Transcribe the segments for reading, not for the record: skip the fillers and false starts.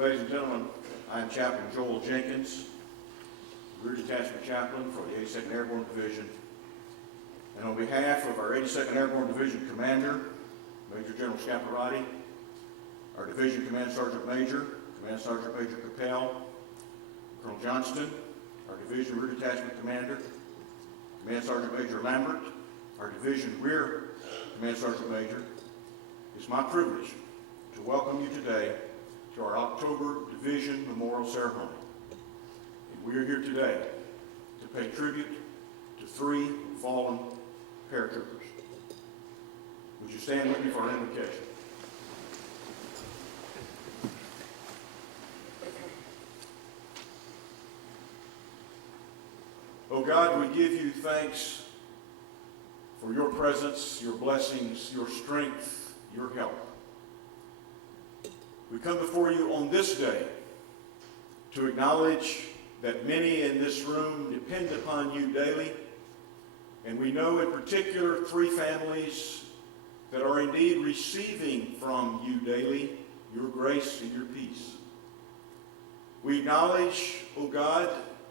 Ladies and gentlemen, I am Chaplain Joel Jenkins, Rear Detachment Chaplain for the 82nd Airborne Division. And on behalf of our 82nd Airborne Division Commander, Major General Scaparrotti, our Division Command Sergeant Major, Command Sergeant Major Capel, Colonel Johnston, our Division Rear Detachment Commander, Command Sergeant Major Lambert, our Division Rear Command Sergeant Major, it's my privilege to welcome you today to our October Division Memorial Ceremony. And we are here today to pay tribute to 3 fallen paratroopers. Would you stand with me for our invocation? Oh God, we give you thanks for your presence, your blessings, your strength, your help. We come before you on this day to acknowledge that many in this room depend upon you daily, and we know in particular 3 families that are indeed receiving from you daily your grace and your peace. We acknowledge, O God,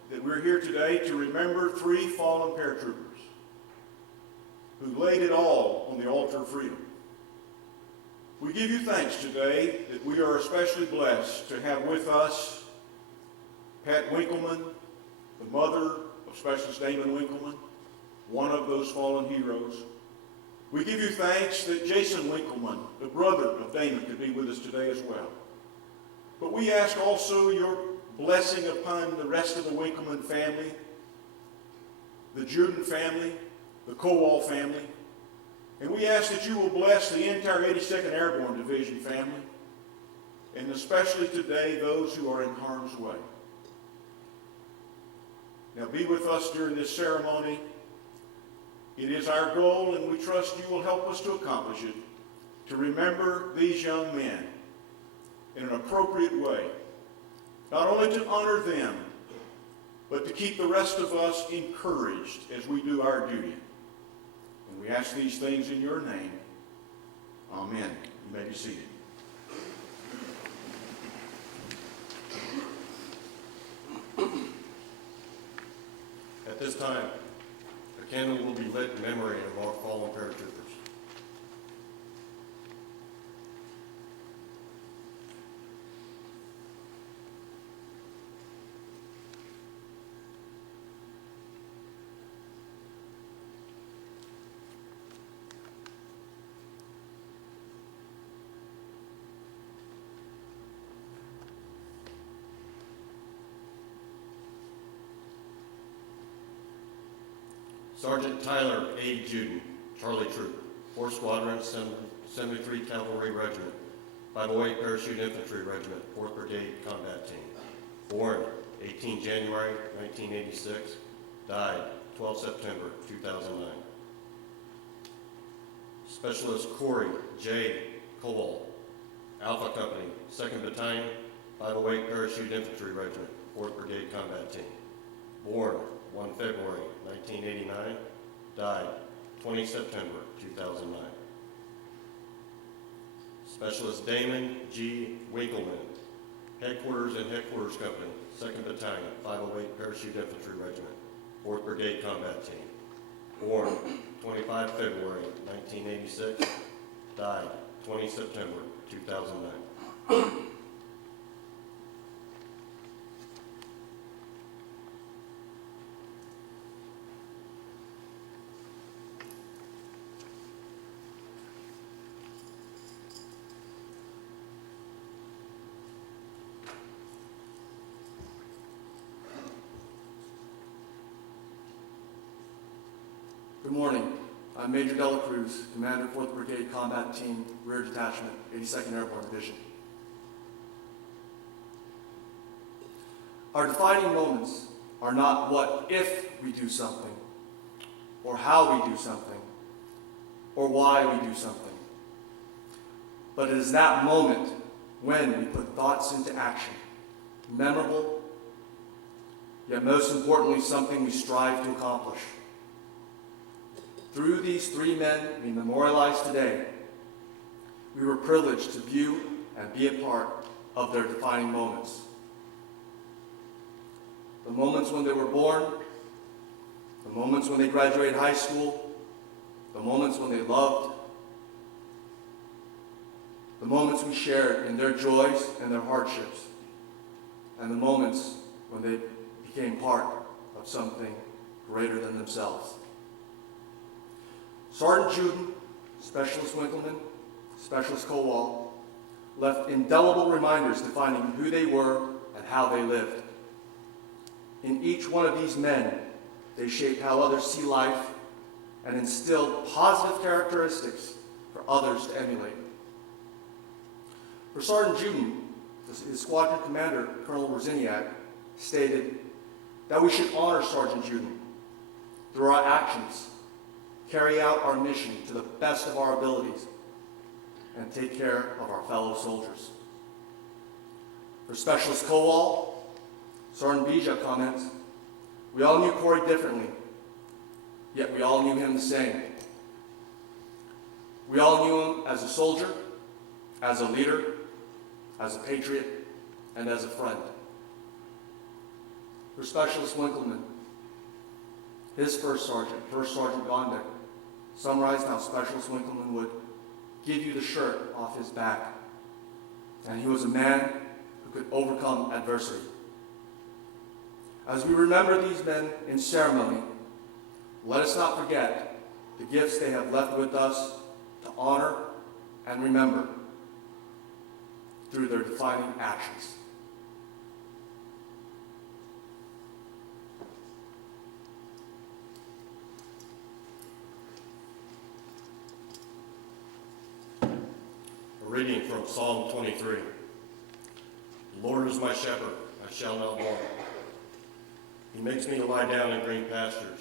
that we're here today to remember 3 fallen paratroopers who laid it all on the altar of freedom. We give you thanks today that we are especially blessed to have with us Pat Winkleman, the mother of Specialist Damon Winkleman, one of those fallen heroes. We give you thanks that Jason Winkleman, the brother of Damon, could be with us today as well. But we ask also your blessing upon the rest of the Winkleman family, the Juden family, the COL family, and we ask that you will bless the entire 82nd Airborne Division family, and especially today those who are in harm's way. Now be with us during this ceremony. It is our goal, and we trust you will help us to accomplish it, to remember these young men in an appropriate way, not only to honor them, but to keep the rest of us encouraged as we do our duty. And we ask these things in your name. Amen. You may be seated. At this time, a candle will be lit in memory of our fallen paratroopers. Sergeant Tyler A. Juden, Charlie Troop, 4th Squadron, 73 Cavalry Regiment, 508 Parachute Infantry Regiment, 4th Brigade Combat Team. Born 18 January 1986, died 12 September 2009. Specialist Corey J. COL, Alpha Company, 2nd Battalion, 508 Parachute Infantry Regiment, 4th Brigade Combat Team. Born 1 February 1989, died 20 September 2009. Specialist Damon G. Winkleman, Headquarters and Headquarters Company, 2nd Battalion, 508 Parachute Infantry Regiment, 4th Brigade Combat Team. Born 25 February 1986, died 20 September 2009. Good morning. I'm Major Dela Cruz, Commander 4th Brigade Combat Team, Rear Detachment, 82nd Airborne Division. Our defining moments are not what if we do something, or how we do something, or why we do something. But it is that moment when we put thoughts into action, memorable, yet most importantly, something we strive to accomplish. Through these 3 men we memorialize today, we were privileged to view and be a part of their defining moments. The moments when they were born, the moments when they graduated high school, the moments when they loved, the moments we shared in their joys and their hardships, and the moments when they became part of something greater than themselves. Sergeant Juden, Specialist Winkleman, Specialist COL left indelible reminders defining who they were and how they lived. In each one of these men, they shaped how others see life and instilled positive characteristics for others to emulate. For Sergeant Juden, his squadron commander, Colonel Rosiniak, stated that we should honor Sergeant Juden through our actions, carry out our mission to the best of our abilities, and take care of our fellow soldiers. For Specialist COL, Sergeant Bija comments, we all knew Corey differently, yet we all knew him the same. We all knew him as a soldier, as a leader, as a patriot, and as a friend. For Specialist Winkleman, his first sergeant Gondek, summarized how Specialist Winkleman would give you the shirt off his back, and he was a man who could overcome adversity. As we remember these men in ceremony, let us not forget the gifts they have left with us to honor and remember through their defining actions. A reading from Psalm 23. The Lord is my shepherd, I shall not want. He makes me to lie down in green pastures.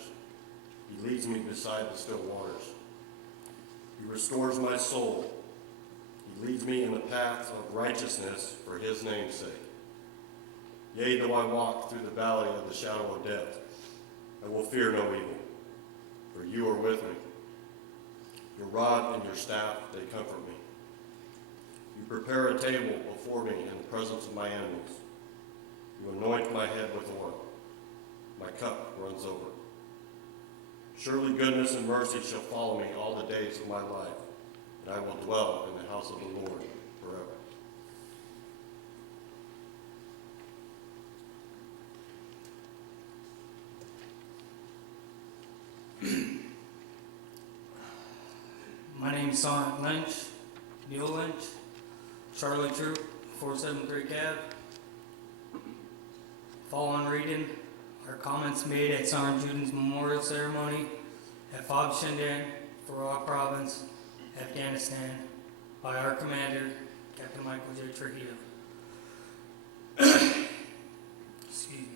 He leads me beside the still waters. He restores my soul. He leads me in the paths of righteousness for his name's sake. Yea, though I walk through the valley of the shadow of death, I will fear no evil, for you are with me. Your rod and your staff, they comfort me. You prepare a table before me in the presence of my enemies. You anoint my head with oil. My cup runs over. Surely goodness and mercy shall follow me all the days of my life, and I will dwell in the house of the Lord forever. My name is Sergeant Lynch, Neil Lynch, Charlie Troop, 473 Cav. Following reading are comments made at Sergeant Juden's Memorial Ceremony at Fob Shindan, Farah Province, Afghanistan, by our commander, Captain Michael J. Trujillo. Excuse me.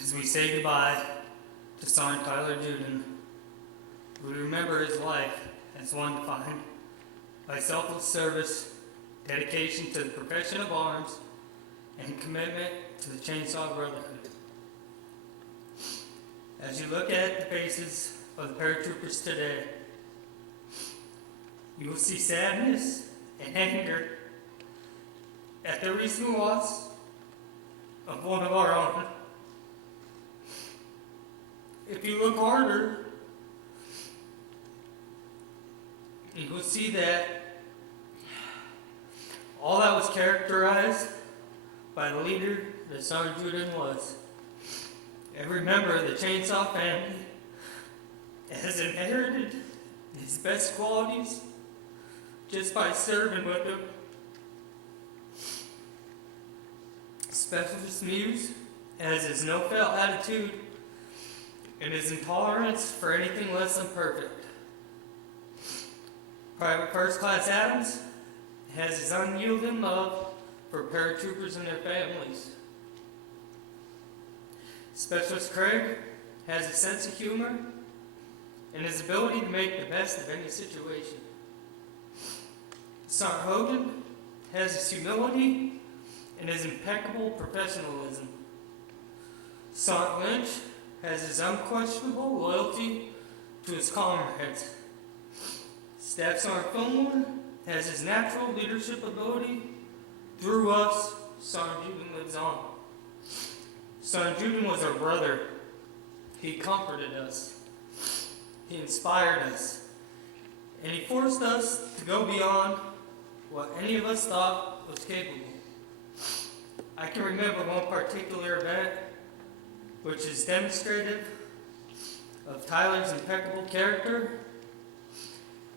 As we say goodbye to Sergeant Tyler Juden, we remember his life as one defined by selfless service, dedication to the profession of arms, and commitment to the Chainsaw Brotherhood. As you look at the faces of the paratroopers today, you will see sadness and anger at the recent loss of one of our own. If you look harder, you will see that all that was characterized by the leader that Sergeant Juden was. Every member of the Chainsaw family has inherited his best qualities just by serving with him. Specialist Muse has his no-fail attitude and his intolerance for anything less than perfect. Private First Class Adams has his unyielding love for paratroopers and their families. Specialist Craig has a sense of humor and his ability to make the best of any situation. Sergeant Hogan has his humility and his impeccable professionalism. Sergeant Lynch has his unquestionable loyalty to his comrades. Staff Sergeant Fillmore as his natural leadership ability, through us, Sergeant Juden lives on. Sergeant Juden was our brother. He comforted us. He inspired us. And he forced us to go beyond what any of us thought was capable. I can remember one particular event which is demonstrative of Tyler's impeccable character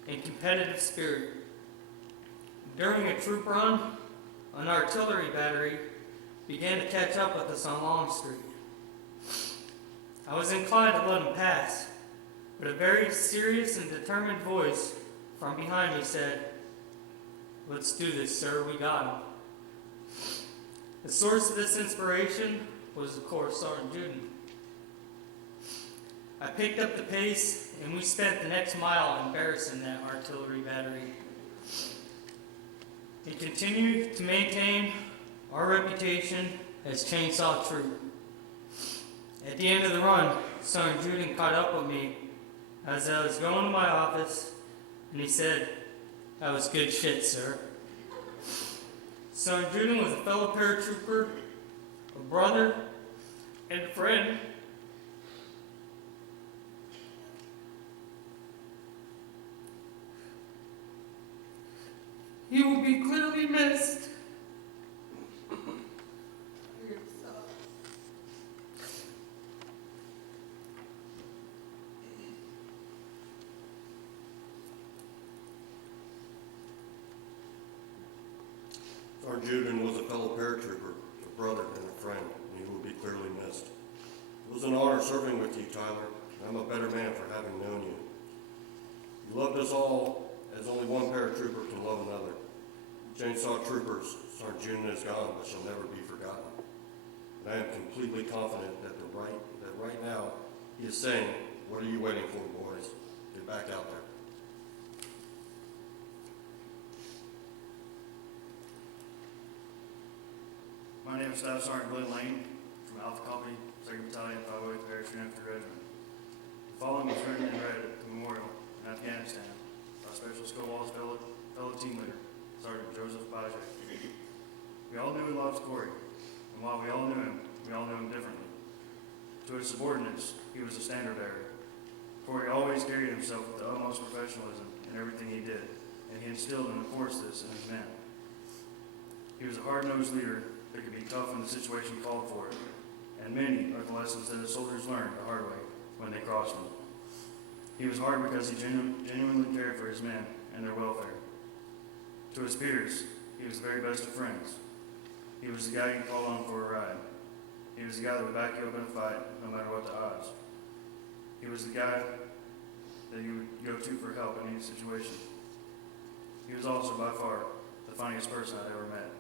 and competitive spirit. During a troop run, an artillery battery began to catch up with us on Long Street. I was inclined to let him pass, but a very serious and determined voice from behind me said, "Let's do this, sir, we got him." The source of this inspiration was, of course, Sergeant Juden. I picked up the pace, and we spent the next mile embarrassing that artillery battery. And continued to maintain our reputation as Chainsaw Troop. At the end of the run, Sergeant Juden caught up with me as I was going to my office, and he said, "That was good shit, sir." Sergeant Juden was a fellow paratrooper, a brother, and a friend. He will be clearly missed. Sergeant Juden was a fellow paratrooper, a brother, and a friend, and he will be clearly missed. It was an honor serving with you, Tyler, and I'm a better man for having known you. You loved us all as only one paratrooper can love another. Chainsaw Troopers, Sergeant Juden is gone, but shall never be forgotten. And I am completely confident that right now he is saying, "What are you waiting for, boys? Get back out there." My name is Staff Sergeant Glenn Lane from Alpha Company, 2nd Battalion, 508th Parachute Infantry Regiment. The following was written and read at the memorial in Afghanistan by Special Scowall's fellow team leader, Sergeant Joseph Bajek. We all knew and loved Corey, and while we all knew him differently. To his subordinates, he was a standard bearer. Corey always carried himself with the utmost professionalism in everything he did, and he instilled and enforced this in his men. He was a hard-nosed leader that could be tough when the situation called for it, and many are the lessons that his soldiers learned the hard way when they crossed him. He was hard because he genuinely cared for his men and their welfare. To his peers, he was the very best of friends. He was the guy you called on for a ride. He was the guy that would back you up in a fight, no matter what the odds. He was the guy that you would go to for help in any situation. He was also by far the funniest person I'd ever met.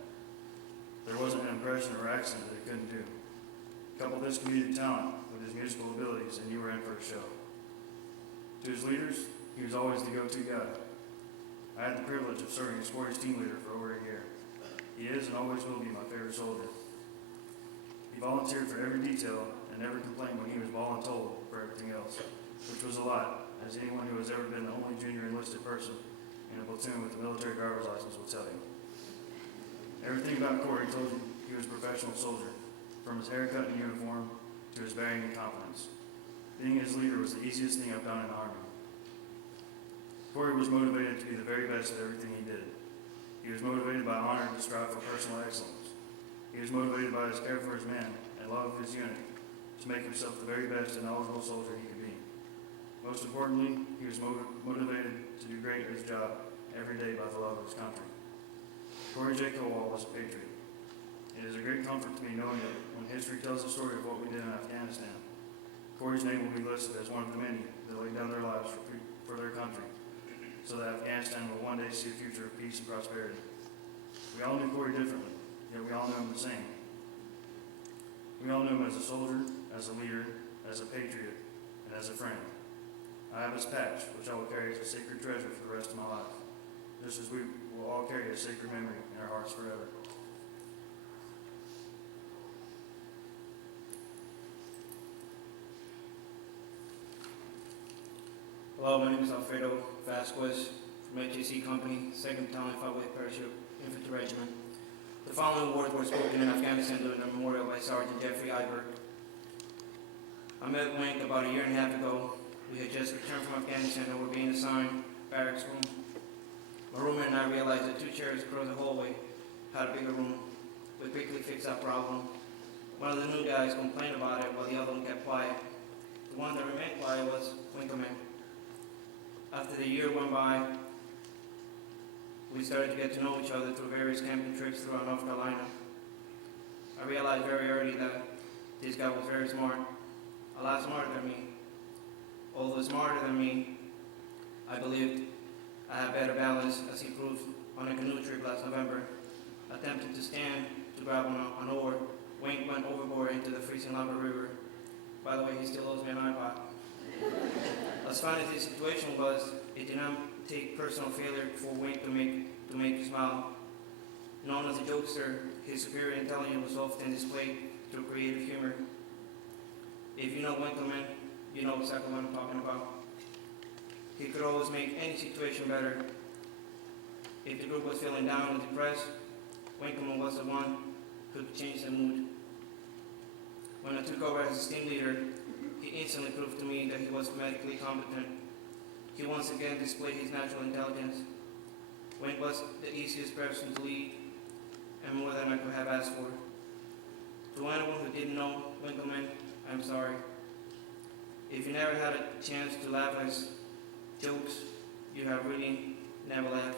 There wasn't an impression or accent that he couldn't do. Couple this comedic talent with his musical abilities, and you were in for a show. To his leaders, he was always the go-to guy. I had the privilege of serving as Corey's team leader for over a year. He is and always will be my favorite soldier. He volunteered for every detail and never complained when he was voluntold for everything else, which was a lot, as anyone who has ever been the only junior enlisted person in a platoon with a military driver's license will tell you. Everything about Corey told you he was a professional soldier, from his haircut and uniform to his bearing and confidence. Being his leader was the easiest thing I've done in the Army. Corey was motivated to be the very best at everything he did. He was motivated by honor to strive for personal excellence. He was motivated by his care for his men and love of his unit to make himself the very best and knowledgeable soldier he could be. Most importantly, he was motivated to do great at his job every day by the love of his country. Corey J. Cowell was a patriot. It is a great comfort to me knowing that when history tells the story of what we did in Afghanistan, Corey's name will be listed as one of the many that laid down their lives for their country, so that Afghanistan will one day see a future of peace and prosperity. We all knew Corey differently, yet we all knew him the same. We all knew him as a soldier, as a leader, as a patriot, and as a friend. I have his patch, which I will carry as a sacred treasure for the rest of my life, just as we will all carry a sacred memory in our hearts forever. Hello, my name is Alfredo Vasquez from MNSTC Company, 2nd Battalion, 508 Parachute Infantry Regiment. The following words were spoken in Afghanistan during the memorial by Sergeant Jeffrey Iberg. I met Wink about a year and a half ago. We had just returned from Afghanistan and were being assigned barracks room. My roommate and I realized that 2 chairs across the hallway had a bigger room. We quickly fixed that problem. One of the new guys complained about it while the other one kept quiet. The one that remained quiet was Winkelman. After the year went by, we started to get to know each other through various camping trips throughout North Carolina. I realized very early that this guy was very smart, a lot smarter than me. Although smarter than me, I believed I had better balance, as he proved on a canoe trip last November. Attempting to stand to grab an oar, Wink went overboard into the freezing Lava River. By the way, he still owes me an iPod. As funny as this situation was, it did not take personal failure for Wink to make you smile. Known as a jokester, his superior intelligence was often displayed through creative humor. If you know Winkelman, you know exactly what I'm talking about. He could always make any situation better. If the group was feeling down and depressed, Winkelman was the one who could change the mood. When I took over as his team leader, he instantly proved to me that he was medically competent. He once again displayed his natural intelligence. Wink was the easiest person to lead, and more than I could have asked for. To anyone who didn't know Winkelman, I'm sorry. If you never had a chance to laugh at his jokes, you have really never laughed.